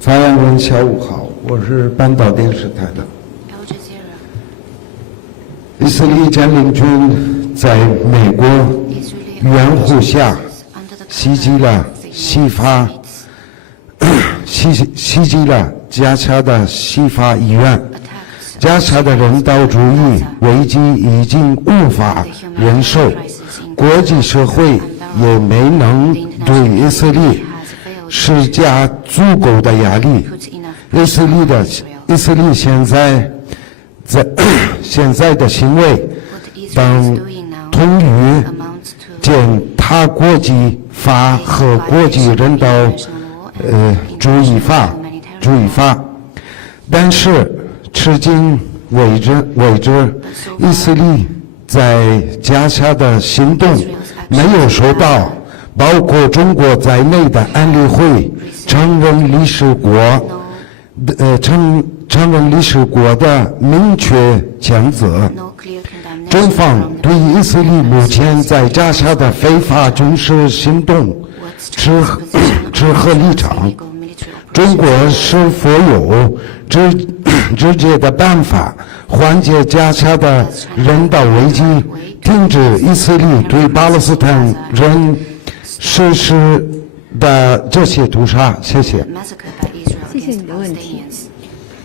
发言人下午好，我是半岛电视台的。以色列占领军在美国援护下袭击了加沙的西法医院，加沙的人道主义危机已经无法忍受，国际社会也没能对以色列施加足够的压力。以色列现在的行为等同于践踏国际法和国际人道主义法，但是至今为止，以色列在加沙的行动没有受到包括中国在内的安理会承认理事国的明确谴责。中方对以色列目前在加沙的非法军事行动持何立场？中国是否有直接的办法缓解加沙的人道危机，停止以色列对巴勒斯坦人实施的这些屠杀？谢谢。谢谢你的问题。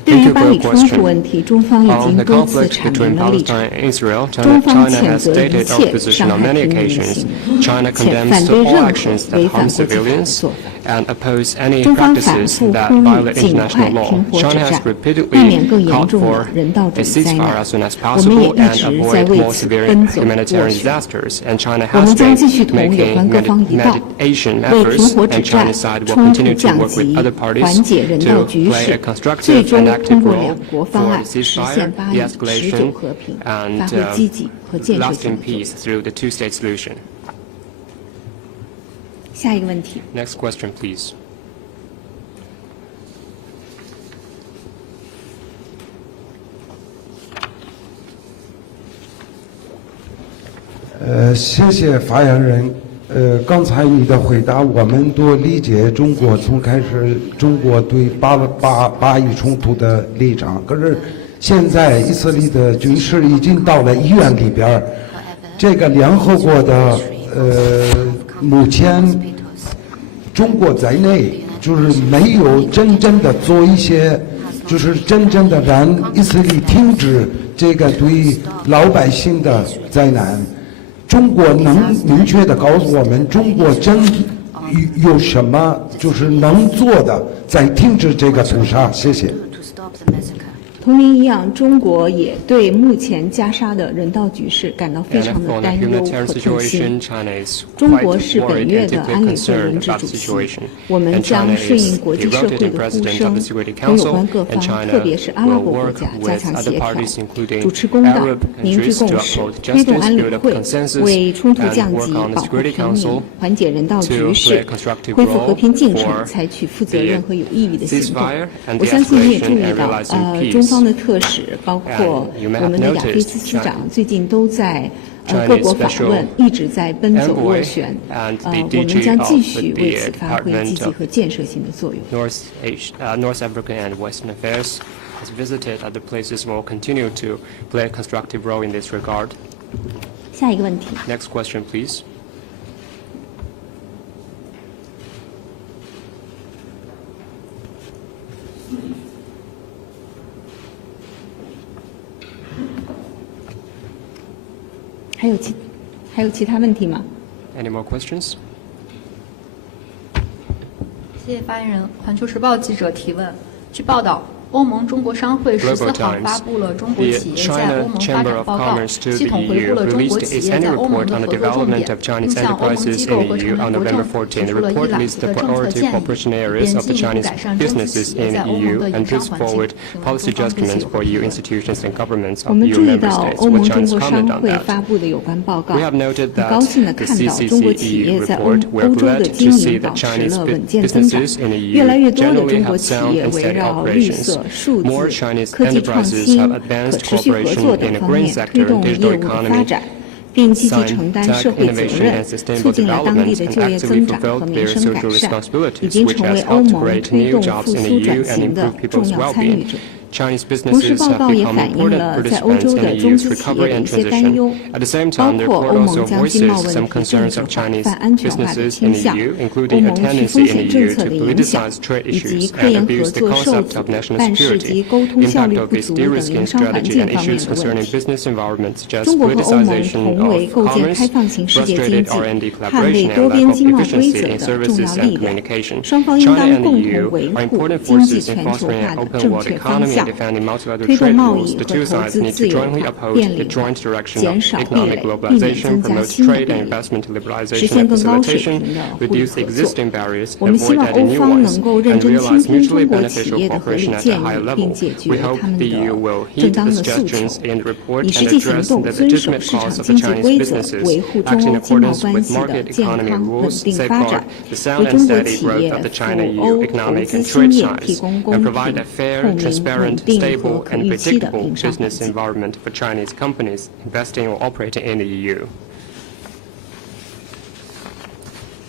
对于巴以冲突问题，中方已经多次阐明了立场。中方谴责一切伤害平民的行为，且反对任何违反国际法的做法。中方反复呼吁尽快停火止战，避免更严重的人道主义灾难。我们也一直在为此奔走斡旋。我们将继续同有关各方一道，为停火止战、冲突降级、缓解人道局势，最终通过两国方案实现巴以持久和平，发挥积极和建设性的作用。下一个问题。Next question, please. 谢谢发言人。刚才你的回答，我们都理解中国从开始中国对巴以冲突的立场。可是现在以色列的军事已经到了医院里边，这个联合国的目前中国在内就是没有真正的做一些，就是真正的让以色列停止这个对老百姓的灾难。中国能明确的告诉我们，中国真有什么就是能做的，在停止这个屠杀？谢谢。同您一样，中国也对目前加沙的人道局势感到非常的担忧和痛心。中国是本月的安理会轮值主席，我们将顺应国际社会的呼声，和有关各方，特别是阿拉伯国家加强协调，主持公道，凝聚共识，推动安理会为冲突降级、保护平民、缓解人道局势、恢复和平进程采取负责任和有意义的行动。我相信你也注意到，中方的特使，包括我们的亚非司司长，最近都在各国访问，一直在奔走斡旋。我们将继续为此发挥积极和建设性的作用。North Africa and Western Affairs has visited other places and will continue to play a constructive role in this regard. 下一个问题。Next question, please. 还有其他问题吗？ Any more questions? 谢谢发言人。环球时报记者提问：据报道，欧盟中国商会14号发布了中国企业在欧盟发展报告，系统回顾了中国企业在欧盟的合作重点，并向欧盟机构和成员国政府提出了一揽子的政策建议，以便进一步改善中资企业在欧盟的营商环境。请问中方对此有何意见？我们注意到欧盟中国商会发布的有关报告，很高兴地看到中国企业在欧洲的经营保持了稳健增长，越来越多的中国企业围绕绿色、数字、科技创新、可持续合作等方面推动业务的发展，并积极承担社会责任，促进了当地的就业增长和民生改善，已经成为欧盟推动复苏转型的重要参与者。同时，报告也反映了在欧洲的中资企业的一些担忧，包括欧盟将经贸问题政治化、泛安全化的倾向，欧盟去风险政策的影响，以及科研合作受阻、办事及沟通效率不足等营商环境方面的问题。中国和欧盟同为构建开放型世界经济、捍卫多边经贸规则的重要力量，双方应当共同维护经济全球化的正确方向。推动贸易和投资自由化、便利化，减少壁垒，避免增加新的壁垒，实现更高水平的互利合作。我们希望欧方能够认真倾听中国企业的合理建议，并解决他们的正当的诉求，以实际行动遵守市场经济规则，维护中欧经贸关系的健康稳定发展，为中国企业赴欧投资兴业提供公平、透明、稳定和可预期的营商环境。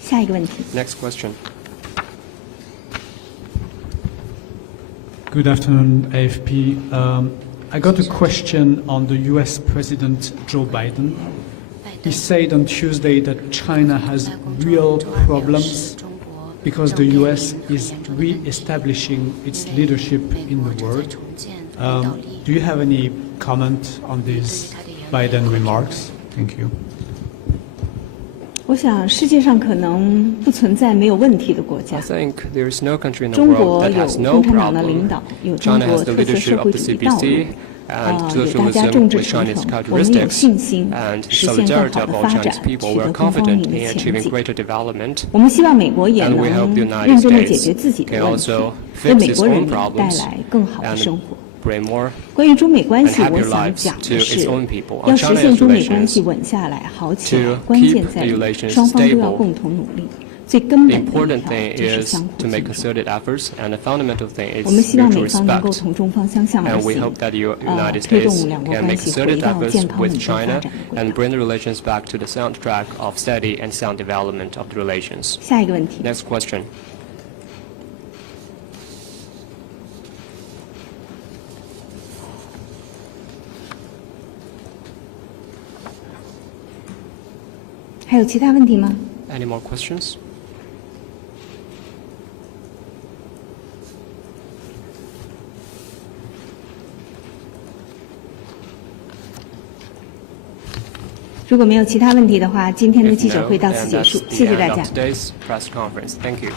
下一个问题。 Next question. Good afternoon, AFP. I got a question on the US President Joe Biden. He said on Tuesday that China has real problems because the US is re-establishing its leadership in the world. Do you have any comment on these Biden remarks? Thank you. 我想，世界上可能不存在没有问题的国家。中国有共产党的领导，有中国特色社会主义道路，有大家众志成城，我们有信心实现更好的发展，取得更方明的前景。我们希望美国也能认真地解决自己的问题，为美国人民带来更好的生活。 关于中美关系，我想讲的是，要实现中美关系稳下来、好起来，关键在于双方都要共同努力。最根本的一条就是相互尊重。我们希望美方能够从中方相向而行，推动两国关系回到健康稳定发展的轨道。下一个问题。 Next question. 还有其他问题吗？ Any more questions? 如果没有其他问题的话，今天的记者会到此结束，谢谢大家。Today's press conference. Thank you.